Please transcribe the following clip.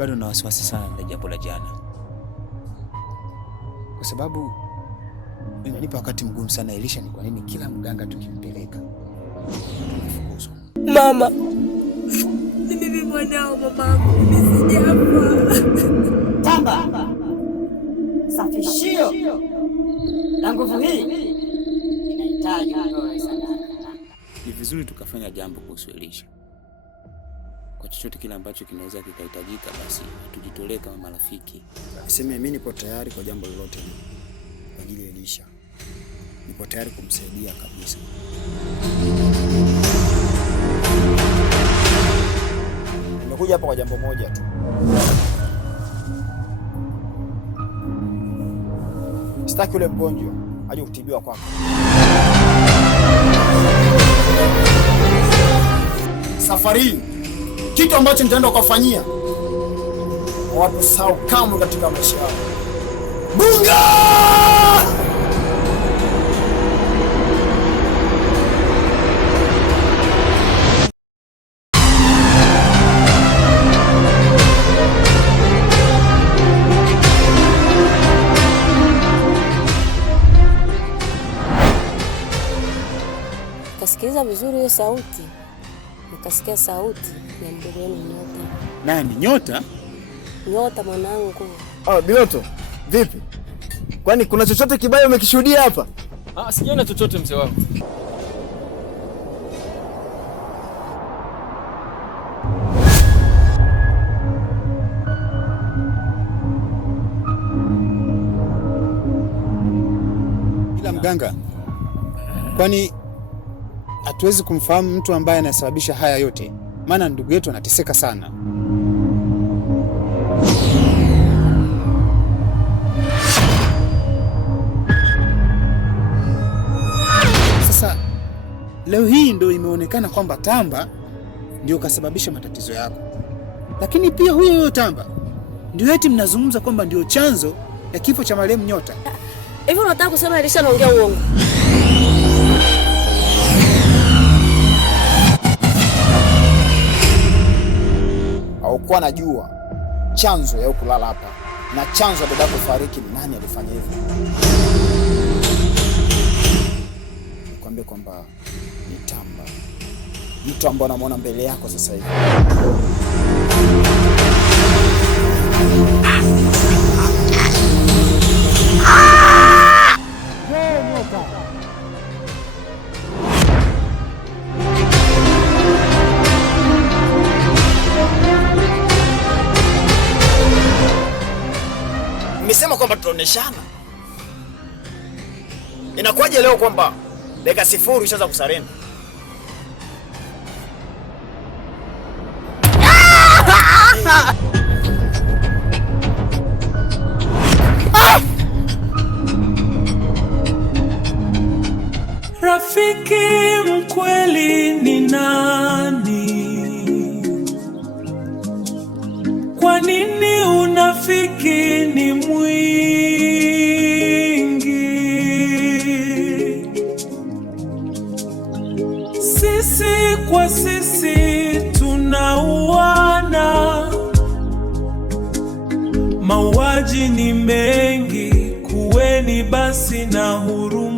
bado na wasiwasi sana na jambo la jana, kwa sababu inanipa wakati mgumu sana Elisha. Ni kwa nini kila mganga tukimpeleka tunafukuzwa? Mama, mimi mwanao, mamangu, mimi sijafa. Tamba, safishio la nguvu hii inahitaji sana. Ni vizuri tukafanya jambo kuhusu Elisha. Kwa chochote kile ambacho kinaweza kikahitajika, basi tujitolee kama marafiki. Niseme mimi nipo tayari kwa jambo lolote kwa ajili ya Elisha. Nipo tayari kumsaidia kabisa. Nimekuja hapa kwa jambo moja tu. Sitaki yule mgonjwa aje kutibiwa kwako. Safari kitu ambacho nitaenda kufanyia watu sawa kama katika maisha yao. Bunga! Kasikiliza vizuri hiyo sauti. Nikasikia sauti ya mdogo wenu Nyota. Nani Nyota? Nyota mwanangu. Biloto, vipi? Kwani kuna chochote kibaya umekishuhudia hapa? Sijaona chochote mzee wangu. Ila mganga, kwani hatuwezi kumfahamu mtu ambaye anasababisha haya yote? Maana ndugu yetu anateseka sana. Sasa leo hii ndio imeonekana kwamba Tamba ndio kasababisha matatizo yako, lakini pia huyo Tamba ndio eti mnazungumza kwamba ndio chanzo ya kifo cha marehemu Nyota. Hivi unataka kusema Elisha anaongea uongo? Haukuwa najua chanzo ya kulala hapa na chanzo ya dadako fariki ni nani alifanya hivyo. Nikwambie kwamba ni Tamba, mtu ambaye unamwona mbele yako sasa hivi. Nimesema kwamba tunaoneshana. Inakuwaje leo kwamba dakika 0 ishaanza kusarenda? Rafiki mkweli ni nani? Kwa nini unafiki ni mwingi? Sisi kwa sisi tunauana, mauaji ni mengi, kuweni basi na huruma.